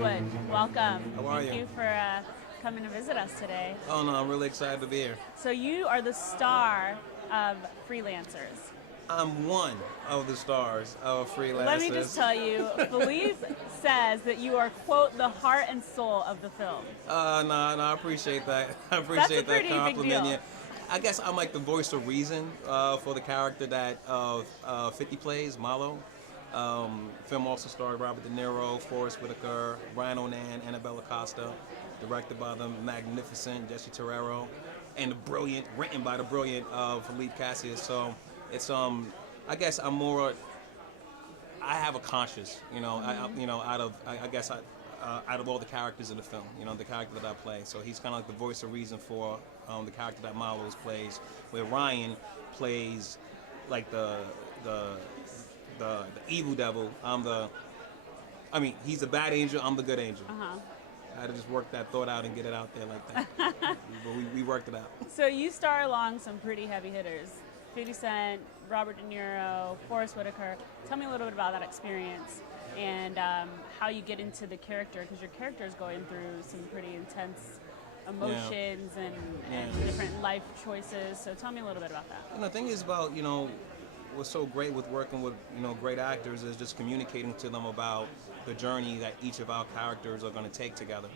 Goodwin. Welcome. How are Thank you? you for coming to visit us today. Oh no, I'm really excited to be here. So you are the star of Freelancers. I'm one of the stars of Freelancers. Let me just tell you, Felice says that you are, quote, the heart and soul of the film. No, I appreciate that. I That's a appreciate that pretty big compliment. deal. Yeah. I guess I'm like the voice of reason for the character that 50 plays, Malo. Film also starred Robert De Niro, Forrest Whitaker, Brian Onan, Annabella Costa, directed by the magnificent Jesse Terrero, and written by the brilliant Philippe Cassius. So it's I guess I'm more. I have a conscience, out of all the characters in the film, the character that I play. So he's kind of like the voice of reason for the character that Milos plays, where Ryan plays like the evil devil. He's the bad angel. I'm the good angel. I had to just work that thought out and get it out there like that. But we worked it out. So you star along some pretty heavy hitters. 50 Cent, Robert De Niro, Forrest Whitaker. Tell me a little bit about that experience and how you get into the character, because your character is going through some pretty intense emotions and different life choices. So tell me a little bit about that. The thing is about, what's so great with working with, great actors is just communicating to them about the journey that each of our characters are going to take together.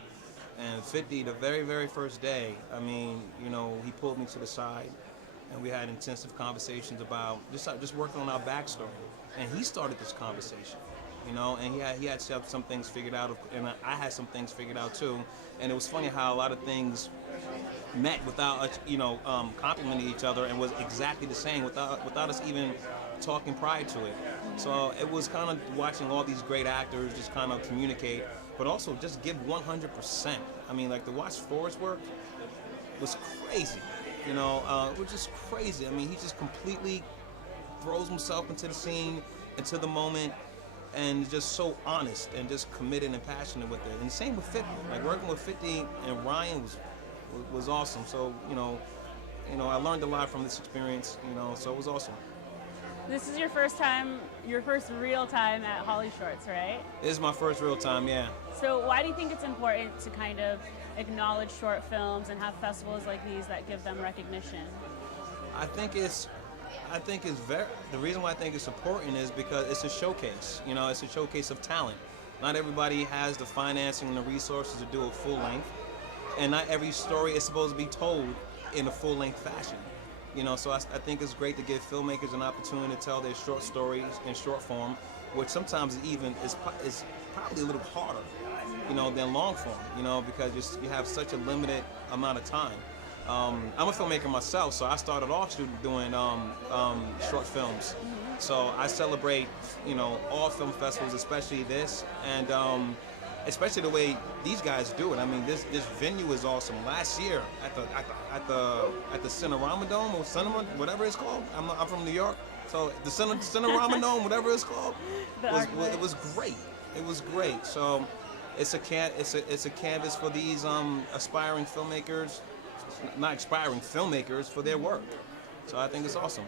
And 50, the very, very first day, he pulled me to the side and we had intensive conversations about just working on our backstory. And he started this conversation, and he had some things figured out, and I had some things figured out too. And it was funny how a lot of things met without us, complimenting each other, and was exactly the same without us even talking prior to it. So it was kind of watching all these great actors just kind of communicate, but also just give 100%. To watch Forrest work was crazy. It was just crazy. He just completely throws himself into the scene, into the moment, and just so honest and just committed and passionate with it. And same with 50. Working with 50 and Ryan was awesome. So, I learned a lot from this experience, so it was awesome. This is your first real time at HollyShorts, right? This is my first real time, yeah. So why do you think it's important to kind of acknowledge short films and have festivals like these that give them recognition? The reason why I think it's important is because it's a showcase. It's a showcase of talent. Not everybody has the financing and the resources to do a full length, and not every story is supposed to be told in a full length fashion. So I think it's great to give filmmakers an opportunity to tell their short stories in short form, which sometimes is probably a little harder, than long form, because you have such a limited amount of time. I'm a filmmaker myself, so I started off doing short films. So I celebrate, all film festivals, especially this, and especially the way these guys do it. This venue is awesome. Last year at the Cinerama Dome or Cinema, whatever it's called. I'm from New York, so the Cinerama Dome, whatever it's called, it was great. It was great. So it's a canvas for these aspiring filmmakers, not aspiring filmmakers, for their work. So I think it's awesome.